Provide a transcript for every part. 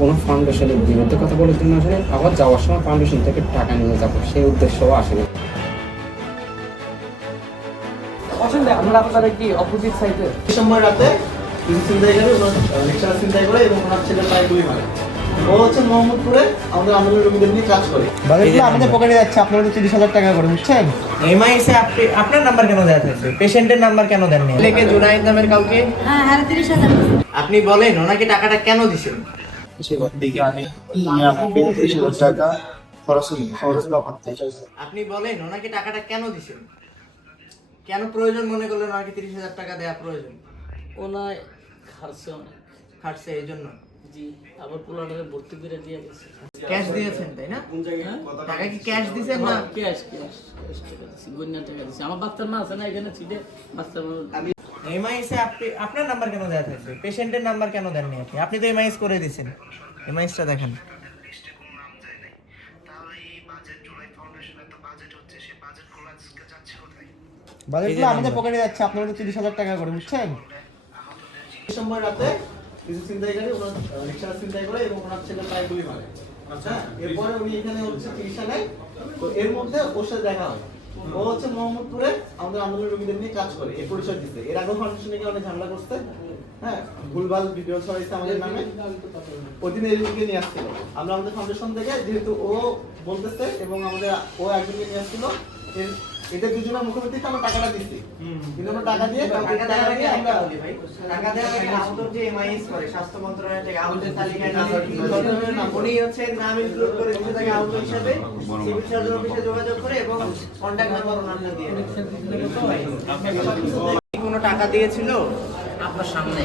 কোনো ফাউন্ডেশনের বিরুদ্ধে কথা বলার জন্য আসলে, আবার যাওয়ার সময় ফাউন্ডেশন থেকে টাকা নিয়ে যাবো সেই উদ্দেশ্যও আসেনি। আমরা আপনারা কি অপোজিট সাইডে ডিসেম্বর রাতে কিছু ছিনতাইকারী ওনার লেকচার ছিনতাই করে এবং ওনার ছেলে প্রায় গুলি মারে। ও হচ্ছে মোহাম্মদপুরে আমাদের আন্দোলনের রোগীদের নিয়ে কাজ করে। বাজেটগুলো আমাদের পকেটে যাচ্ছে, আপনারা তো 30,000 টাকা করে, বুঝছেন? এমআইএসে আপনি আপনার নাম্বার কেন দেওয়া থাকবে? পেশেন্টের নাম্বার কেন দেননি? ছেলেকে জুনায়েদ নামের কাউকে হ্যাঁ হ্যাঁ 30,000 আপনি বলেন ওনাকে টাকাটা কেন দিছেন? টাকা খরচ আপনি বলেন ওনাকে টাকাটা কেন দিছেন? কেন প্রয়োজন মনে করলেন ওনাকে 30,000 টাকা দেওয়া প্রয়োজন? ওনায় খারছে অনেক খাটছে এই জন্য। জি, আবার পোলারে ভর্তি করে দিয়ে গেছে। ক্যাশ দিয়েছেন তাই না? টাকা কি ক্যাশ দিছেন না? ক্যাশ ক্যাশ ক্যাশ টাকা দিছি, গন্যা টাকা দিছি। আমার বাচ্চার মা আছে না এখানে ছিটে বাচ্চার মা। এমআইএসে আপনি আপনার নাম্বার কেন দেওয়া থাকবে? পেশেন্টের নাম্বার কেন দেননি আপনি? আপনি তো এমআইএস করে দিয়েছেন। এমআইএসটা দেখেন। বাজেটগুলো আমাদের পকেটে যাচ্ছে, আপনারা তো 30,000 টাকা করে, বুঝছেন? ডিসেম্বর রাতে কিছু ছিনতাইকারী ওনার লেকচার ছিনতাই করে এবং ওনার ছেলে প্রায় গুলি মারে। আচ্ছা, এরপরে উনি এখানে হচ্ছে চিকিৎসা নেয়। তো এর মধ্যে ওর সাথে দেখা হয়। ও হচ্ছে মোহাম্মদপুরে আমাদের আন্দোলনের রোগীদের নিয়ে কাজ করে, এই পরিচয় দিচ্ছে। এর আগেও ফাউন্ডেশনে গিয়ে অনেক ঝামেলা করছে, হ্যাঁ, ভুলভাল ভিডিও ছড়াইছে আমাদের নামে। ওই দিন এদিকে নিয়ে আসছিল। আমরা আমাদের ফাউন্ডেশন থেকে, যেহেতু ও বলতেছে এবং আমাদের ও একজনকে নিয়ে আসছিল, এদের দুজনের মুখোমুখি আমরা টাকাটা দিচ্ছি। কিন্তু আমরা টাকা দিয়ে আমরা বলি ভাই, টাকা দেওয়ার আগে আহত যে এমআইএস করে স্বাস্থ্য মন্ত্রণালয় থেকে আহতের তালিকায় উনি হচ্ছে নাম ইনক্লুড করে দিতে থাকে আহত হিসেবে, সিভিল সার্জন অফিসে যোগাযোগ করে এবং কন্টাক্ট নাম্বার ওনার দিয়ে কোনো টাকা দিয়েছিল আপনার সামনে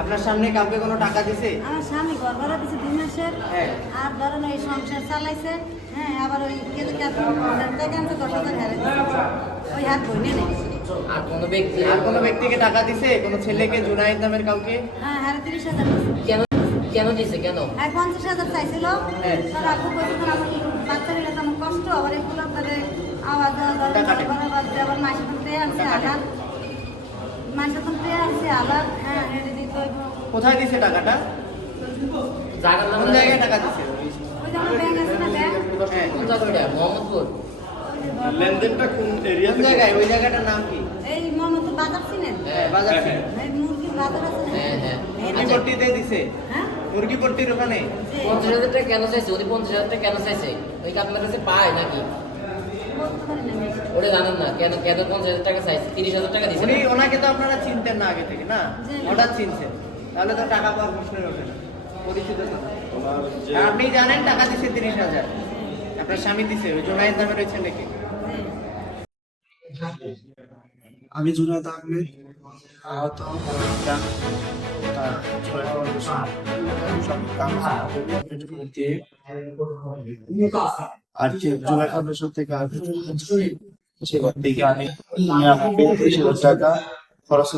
আপনার সামনে? কাউকে কোনো টাকা দিছে? আমার স্বামী ঘর ভাড়া দিছে 2 মাসের। হ্যাঁ। আর ধরেন ওই সংসার চালাইছে। হ্যাঁ, আবার ওই কেজি কাপড় 10,000 হারে দিছে। ওই হাত বইনে নেই। আর কোনো ব্যক্তি আর কোনো ব্যক্তিকে টাকা দিছে? কোনো ছেলেকে জুনায়েদ নামের কাউকে? হ্যাঁ হ্যাঁ 30,000 দিছে। কেন কেন দিছে কেন? আর 50,000 চাইছিল। হ্যাঁ। তার আপু কইছে আমার বাচ্চা নিলে তো আমার কষ্ট, আবার এগুলো করে আওয়াজ দেওয়া টাকা ধরে ভাড়া বাজছে, আবার মাসে তো পেয়ে আনছে আলাদ। মাসে তো পেয়ে আনছে আলাদ। হ্যাঁ, এটা দিতে হইব। কোথায় দিছে টাকাটা? জায়গার নাম কোন জায়গায় টাকা দিছে? ওই যে আমার ব্যাংক আছে না, ব্যাংক? হ্যাঁ। কোন জায়গাটা? মোহাম্মদপুর। লেনদেনটা কোন এরিয়া কোন জায়গায়? ওই জায়গাটার নাম কি? এই মোহাম্মদপুর বাজার চিনেন? হ্যাঁ, বাজার ছিল। এই মুরগির বাজার আছে না? হ্যাঁ হ্যাঁ। মুরগিপট্টিতে দিছে? হ্যাঁ? মুরগিপট্টির ওখানে? জি। 50,000 টাকা কেন চাইছে? উনি 50,000 টাকা কেন চাইছে? ওই কি আপনার কাছে পায় নাকি? বলতে পারি না আমি। ওটা জানেন না কেন কেন 50,000 টাকা চাইছে? 30,000 টাকা দিছে। উনি ওনাকে তো আপনারা চিনতেন না আগে থেকে, না? জি। হঠাৎ চিনছেন, তাহলে তো টাকা পাওয়ার প্রশ্নই ওঠে না। পরিচিত তো। আর আপনি জানেন টাকা দিছে 30,000, আপনার স্বামী দিছে ওই জুনায়েদ নামের ওই ছেলেকে। আমি জুনায়েদ আহমেদ, আহত তার ছয় ফাউন্ডেশন আর কি জুলাই ফাউন্ডেশন থেকে আমি 30,000 টাকা খরচ